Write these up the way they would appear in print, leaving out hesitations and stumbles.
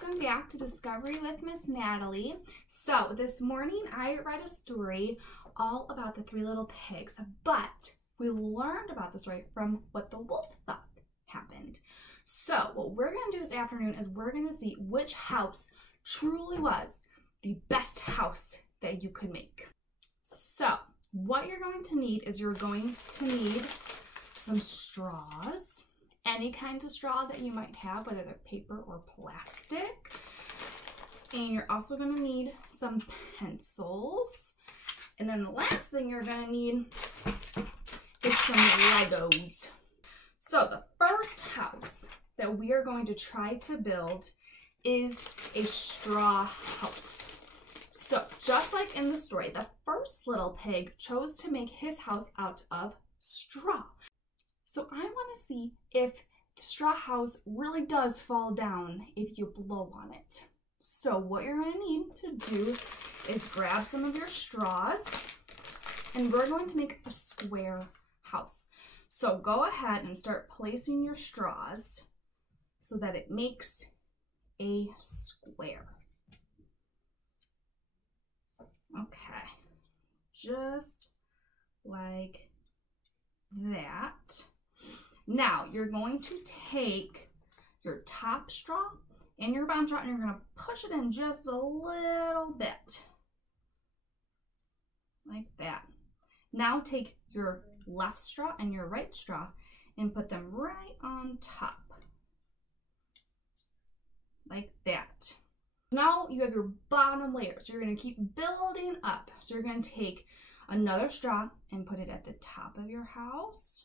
welcome back to Discovery with Miss Natalie. So this morning I read a story all about the three little pigs, but we learned about the story from what the wolf thought happened. So what we're going to do this afternoon is we're going to see which house truly was the best house that you could make. So what you're going to need is you're going to need some straws. Any kinds of straw that you might have, whether they're paper or plastic. And you're also going to need some pencils. And then the last thing you're going to need is some Legos. So the first house that we are going to try to build is a straw house. So just like in the story, the first little pig chose to make his house out of straw. So I want to see if the straw house really does fall down if you blow on it. So what you're going to need to do is grab some of your straws, and we're going to make a square house. So go ahead and start placing your straws so that it makes a square. Okay, just like that. Now you're going to take your top straw and your bottom straw and you're going to push it in just a little bit. Like that. Now take your left straw and your right straw and put them right on top. Like that. Now you have your bottom layer. So you're going to keep building up. So you're going to take another straw and put it at the top of your house.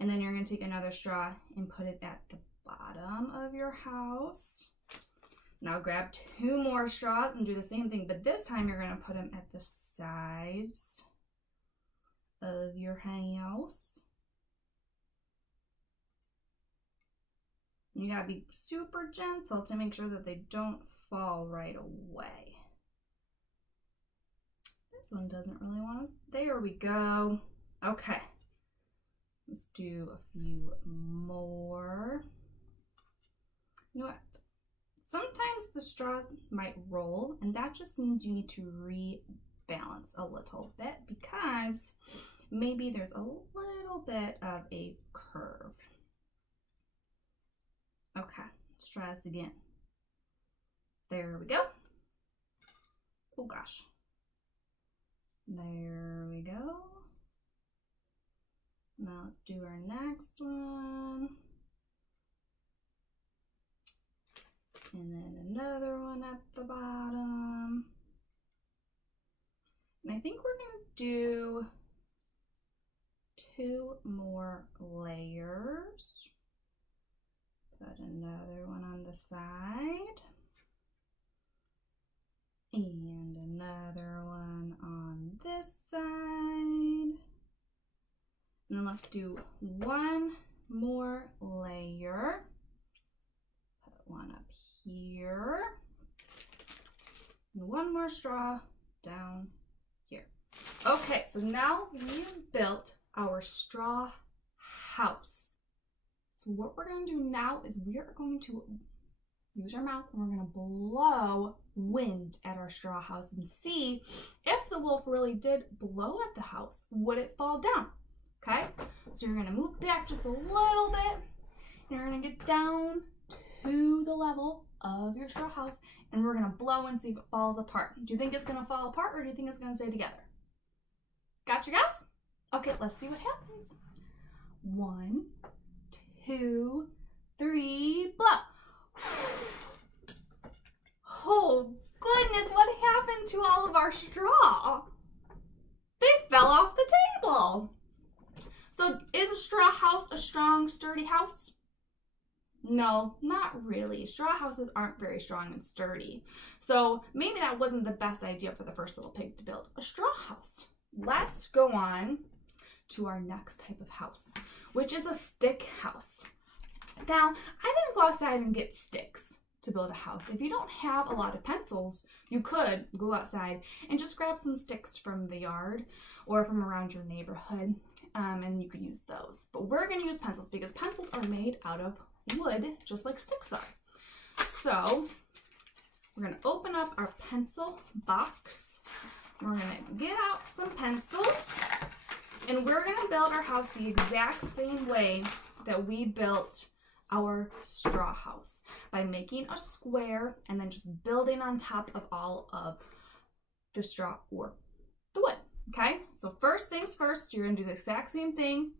And then you're going to take another straw and put it at the bottom of your house. Now grab two more straws and do the same thing, but this time you're going to put them at the sides of your house. You got to be super gentle to make sure that they don't fall right away. This one doesn't really want to. There we go. Okay. Let's do a few more. You know what? Sometimes the straws might roll, and that just means you need to rebalance a little bit because maybe there's a little bit of a curve. Okay, let's try this again. There we go. Oh gosh. There we go. Now let's do our next one. And then another one at the bottom. And I think we're going to do two more layers. Put another one on the side. And another one on this side. And then let's do one more layer. Put one up here. And one more straw down here. Okay, so now we've built our straw house. So what we're going to do now is we are going to use our mouth and we're going to blow wind at our straw house and see if the wolf really did blow at the house. Would it fall down? Okay, so you're going to move back just a little bit, and you're going to get down to the level of your straw house, and we're going to blow and see if it falls apart. Do you think it's going to fall apart, or do you think it's going to stay together? Got your guess? Okay, let's see what happens. 1, 2, 3, blow. Oh, goodness, what happened to all of our straw? They fell off the table. So is a straw house a strong, sturdy house? No, not really. Straw houses aren't very strong and sturdy. So maybe that wasn't the best idea for the first little pig to build a straw house. Let's go on to our next type of house, which is a stick house. Now, I didn't go outside and get sticks to build a house. If you don't have a lot of pencils, you could go outside and just grab some sticks from the yard or from around your neighborhood, and you could use those. But we're going to use pencils because pencils are made out of wood, just like sticks are. So we're going to open up our pencil box. We're going to get out some pencils, and we're going to build our house the exact same way that we built our straw house, by making a square and then just building on top of all of the straw or the wood. Okay, so first things first, you're going to do the exact same thing.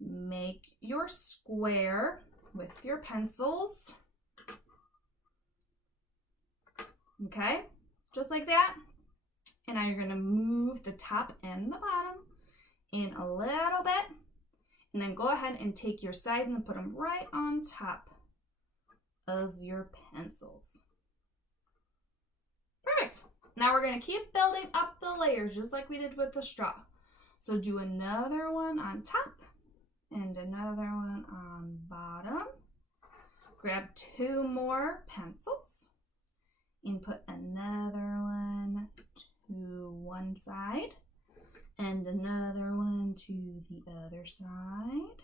Make your square with your pencils. Okay, just like that. And now you're going to move the top and the bottom in a little bit. And then go ahead and take your sides and put them right on top of your pencils. Perfect. Now we're going to keep building up the layers just like we did with the straw. So do another one on top and another one on bottom. Grab 2 more pencils and put another one to one side and another one to the other side.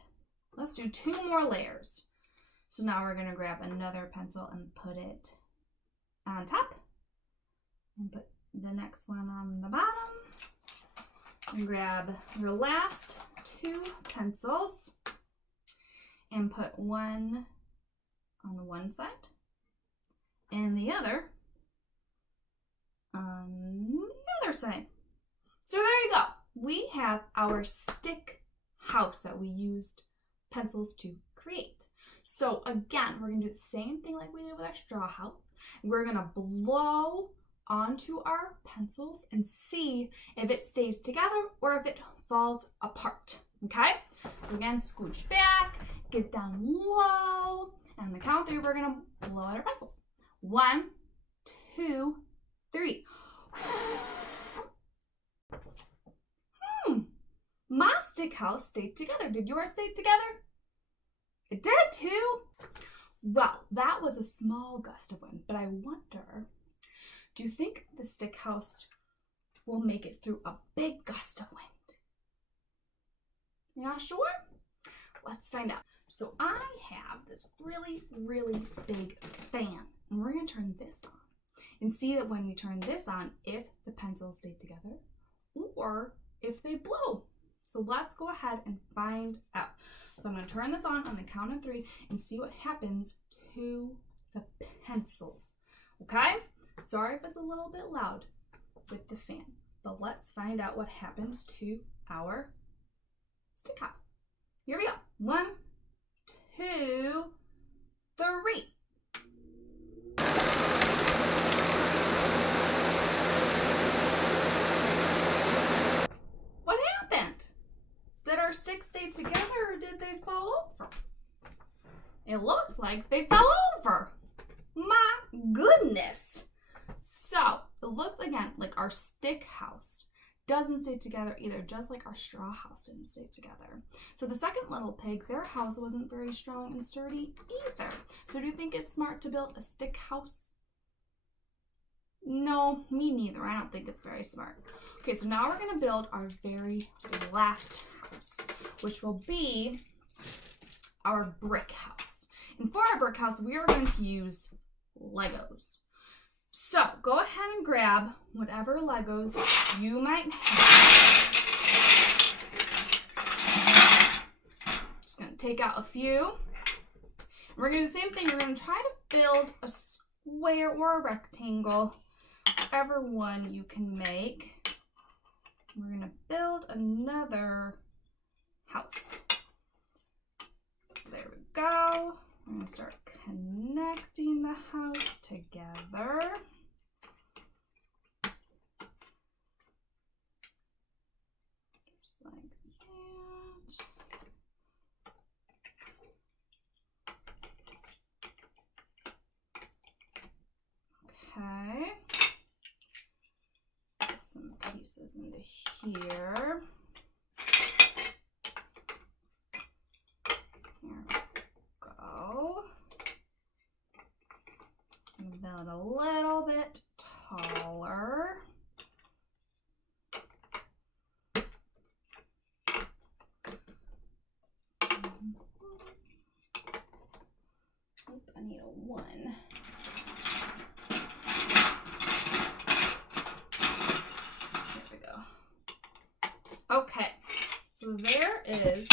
Let's do 2 more layers. So now we're going to grab another pencil and put it on top and put the next one on the bottom. And grab your last 2 pencils and put one on one side and the other on the other side. So there you go. We have our stick house that we used pencils to create. So again, we're going to do the same thing like we did with our straw house. We're going to blow onto our pencils and see if it stays together or if it falls apart. Okay? So again, scooch back, get down low, and on the count of 3, we're going to blow out our pencils. 1, 2, 3. My stick house stayed together. Did yours stay together? It did too. Well, that was a small gust of wind, but I wonder, do you think the stick house will make it through a big gust of wind? You're not sure? Let's find out. So I have this really, really big fan, and we're going to turn this on and see that when we turn this on, if the pencils stay together or if they blow. So let's go ahead and find out. So I'm going to turn this on the count of 3 and see what happens to the pencils. Okay? Sorry if it's a little bit loud with the fan, but let's find out what happens to our stick house. Here we go. 1, 2, 3. What happened? Did our sticks stay together or did they fall over? It looks like they fell over. My goodness. So it looks again like our stick house doesn't stay together either, just like our straw house didn't stay together. So the second little pig, their house wasn't very strong and sturdy either. So do you think it's smart to build a stick house? No, me neither. I don't think it's very smart. Okay, so now we're going to build our very last house, which will be our brick house. And for our brick house, we are going to use Legos. So go ahead and grab whatever Legos you might have. Just going to take out a few. We're going to do the same thing. We're going to try to build a square or a rectangle, whichever one you can make. We're going to build another house. So there we go. I'm going to start connecting the house together. Just like that. Okay. Put some pieces into here. Build a little bit taller. I need a 1. There we go. Okay, so there is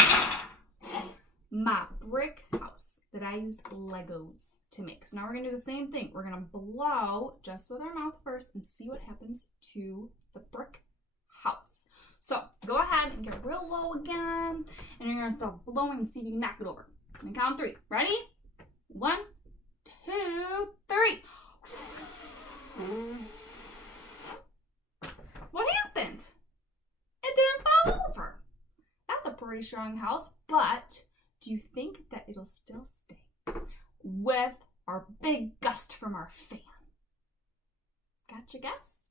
my brick house that I used Legos to make. So now we're gonna do the same thing. We're gonna blow just with our mouth first and see what happens to the brick house. So go ahead and get real low again, and you're gonna start blowing and see if you can knock it over. And count 3. Ready? 1, 2, 3. What happened? It didn't fall over. That's a pretty strong house, but do you think that it'll still stay with our big gust from our fan? Got your guess?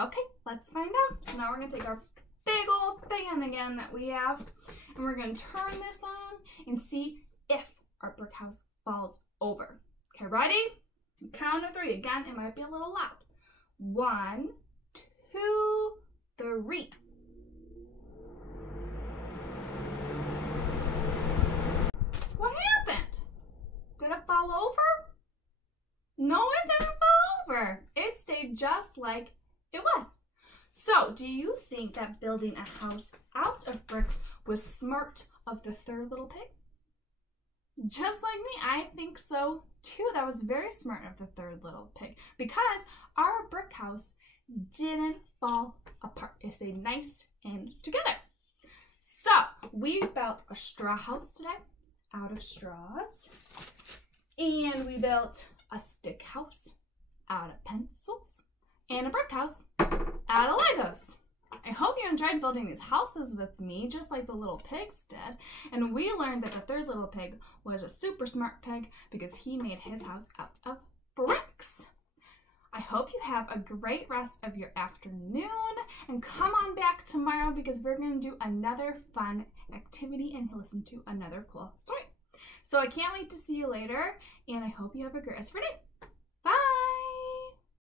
Okay, let's find out. So now we're gonna take our big old fan again that we have, and we're gonna turn this on and see if our brick house falls over. Okay, ready? Count of 3. Again, it might be a little loud. 1, 2, 3. What happened? Did it fall over? No, it didn't fall over. It stayed just like it was. So, do you think that building a house out of bricks was smart of the third little pig? Just like me, I think so too. That was very smart of the third little pig, because our brick house didn't fall apart. It stayed nice and together. So, we built a straw house today out of straws, and we built a stick house out of pencils, and a brick house out of Legos. I hope you enjoyed building these houses with me, just like the little pigs did. And we learned that the third little pig was a super smart pig because he made his house out of bricks. I hope you have a great rest of your afternoon, and come on back tomorrow because we're going to do another fun activity and listen to another cool story. So I can't wait to see you later, and I hope you have a great rest of your day.